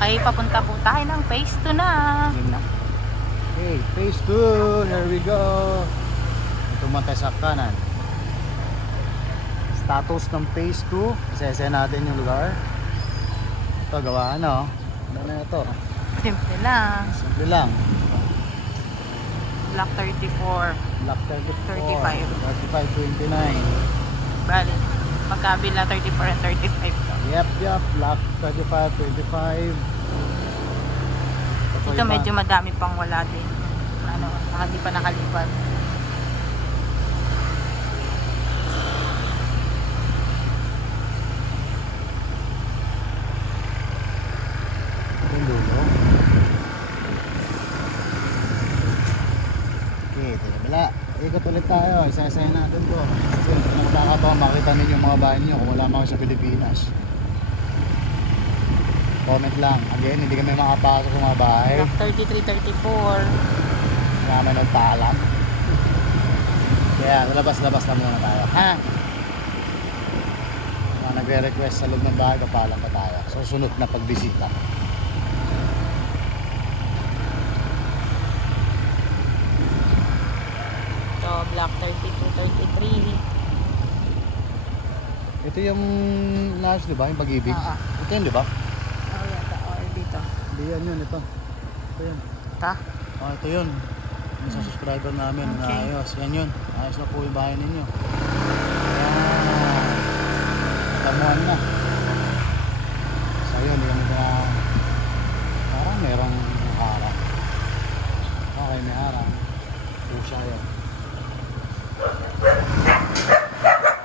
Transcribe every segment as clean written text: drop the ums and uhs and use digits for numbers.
Ay, papunta po tayo ng phase 2 na. Okay, phase 2. Here we go. Tumantay sa kanan. Status ng phase 2. Isa-isa natin yung lugar. Ito, gawaan na. Ano na ito? Simple lang. Simple lang. Block 34. Block 34. 35. 35, 29. Bali, magkabila 34 and 35. Yep. Block 35, 25. Ito medyo madami pang wala din. Ano, hindi pa nakalipat. Yung dulo. Okay, teka bala. Ikot ulit tayo. Isa-isahin natin to. Kasi nakakatawa makita ninyo yung mga bahay nyo kung wala mga sa Pilipinas. Comment lang. Again, hindi kami makapasok sa mga bahay. Block 33, 34. Naman nagpaalam. Kaya labas-labas na muna tayo. Ha? Mga nagre-request sa loob ng bahay, papaalam pa tayo. Susunod na pagbisita. Ito, block 32, 33. Ito yung nurse, di ba? Yung pag-ibig. Oo. Ito yun, di ba? Oh, yata. Or dito. Hindi yan yun. Ito. Ito yun. Ta? Oh, ito yun. Yung sa subscriber namin. Okay. Naayos. Yan yun. Ayos na po yung bahay ninyo. Ayan. Natamuhan na. So yun, hindi kami na parang merong harang. Okay, may harang. Pusha yun.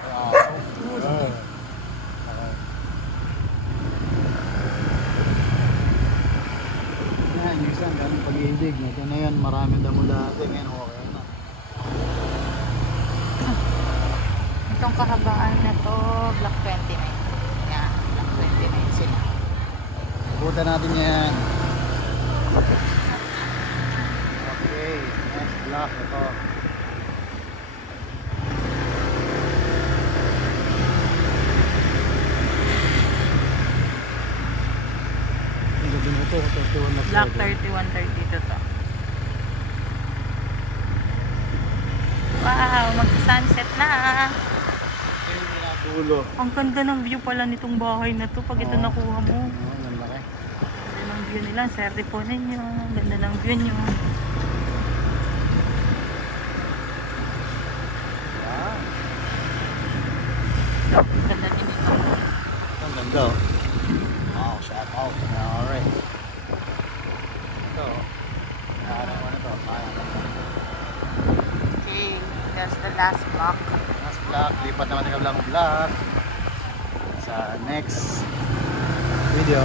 Wow. Okay. Yan, yung isang ganun pag-ibig. Ito na yan, maraming damo dati. Ngayon, okay na. Itong kahabaan na to, block 29. Yan, block 29 sila. Pupunta natin yan. Okay, next block ito. Ang gabi nito, 31 na Block side. 31, 32 to. Wow, mag-sunset na. Yung dulo. Ang ganda ng view pala nitong bahay na to pag ito Oo. nakuha mo. Oo, ang laki. Ganda ng view nila, swerte po ninyo. Ganda ng view nyo. Wow. Ganda din ito. Ang ganda oh. Wow, shout out. Alright. Ito. Kaya mo na to. Kaya mo na to. Okay, that's the last block. Last block. Lipat naman ng kabilang block. Sa next video.